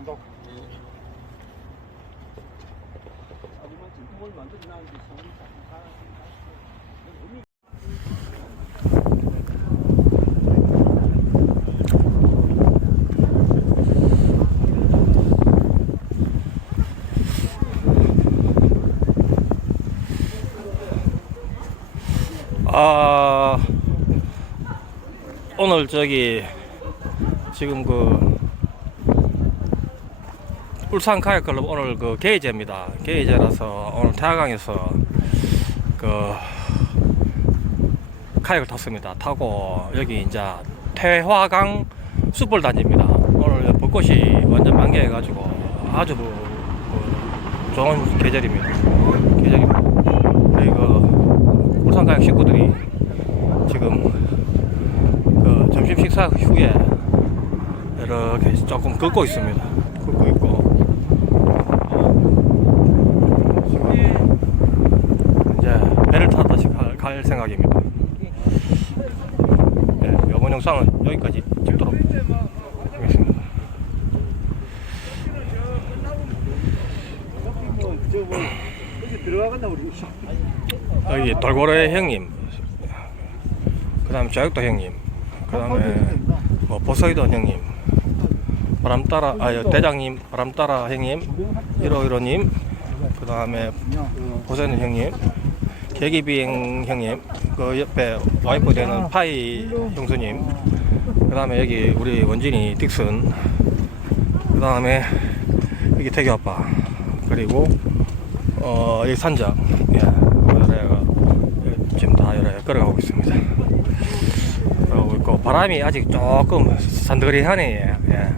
자기만 진통을 만들어놨는데 서울이 자꾸 가는 아 오늘 저기 지금 그 울산 카약 클럽 오늘 그 개회제입니다. 개회제라서 오늘 태화강에서 그 카약을 탔습니다. 타고 여기 이제 태화강 숯불 단지입니다. 오늘 벚꽃이 완전 만개해가지고 아주 그, 그 좋은 계절입니다. 계절입니다. 저희 그 울산 카약 식구들이 지금 그 점심 식사 후에 이렇게 조금 걷고 있습니다. 걷고 있고 지금 이제 배를 타고 갈 생각입니다. 네, 이번 영상은 여기까지 찍도록 하겠습니다. 여기 돌고래 형님, 그 다음에 자육도 형님, 그 다음에 뭐 보서이돈 형님, 바람따라, 아, 여, 대장님, 바람따라 형님, 이로이로님, 그 다음에 보세는 형님, 계기비행 형님, 그 옆에 와이프 되는 파이 형수님, 그 다음에 여기 우리 원진이 딕슨, 그 다음에 여기 태규 아빠, 그리고 어, 여기 산장, 예, 여기가 지금 다 이렇게 걸어가고 있습니다. 그러고 있고 바람이 아직 조금 산드리하네. 예.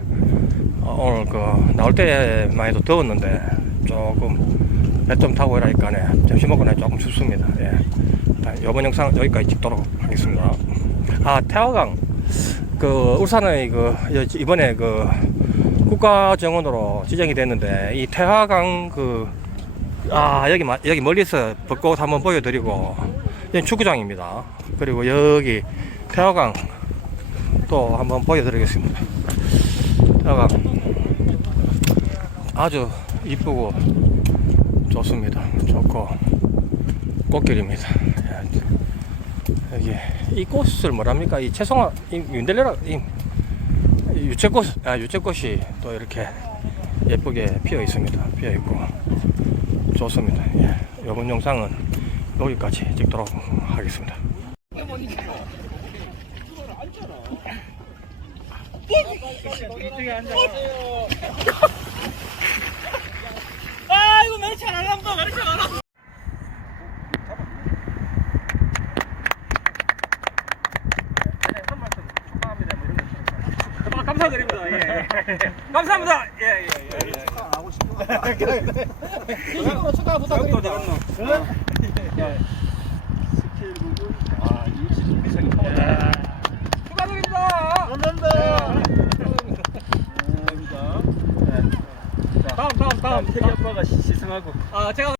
어, 오늘 그 나올 때만 해도 더웠는데 조금 배 좀 타고 이러니까네 점심 먹고 나 조금 춥습니다. 예. 자, 이번 영상 여기까지 찍도록 하겠습니다. 아 태화강 그 울산의 그 여- 이번에 그 국가 정원으로 지정이 됐는데 이 태화강 그 아 여기 마- 여기 멀리서 벚꽃 한번 보여드리고 여기 축구장입니다. 그리고 여기 태화강 또 한번 보여드리겠습니다. 태화강 아주 이쁘고 좋습니다. 좋고 꽃길입니다. 예. 여기 이 꽃을 뭐랍니까? 이 채송화 이 윤들레라 이 유채꽃 아 유채꽃이 또 이렇게 예쁘게 피어 있습니다. 피어 있고 좋습니다. 예. 이번 영상은 여기까지 찍도록 하겠습니다. 아이고 멸치 안 하려고 멸치 안 하려고. 아, 감사드립니다. 예. 감사합니다. 예, 예, 예. 예. 이거 축하 부탁드립니다. 스케일 부분. 아, 이거 미상이 통한다. 축하드립니다. 감사합니다. 감사합니다. 다음, 다음, 다음. 태기 아빠가 시승하고. 아, 제가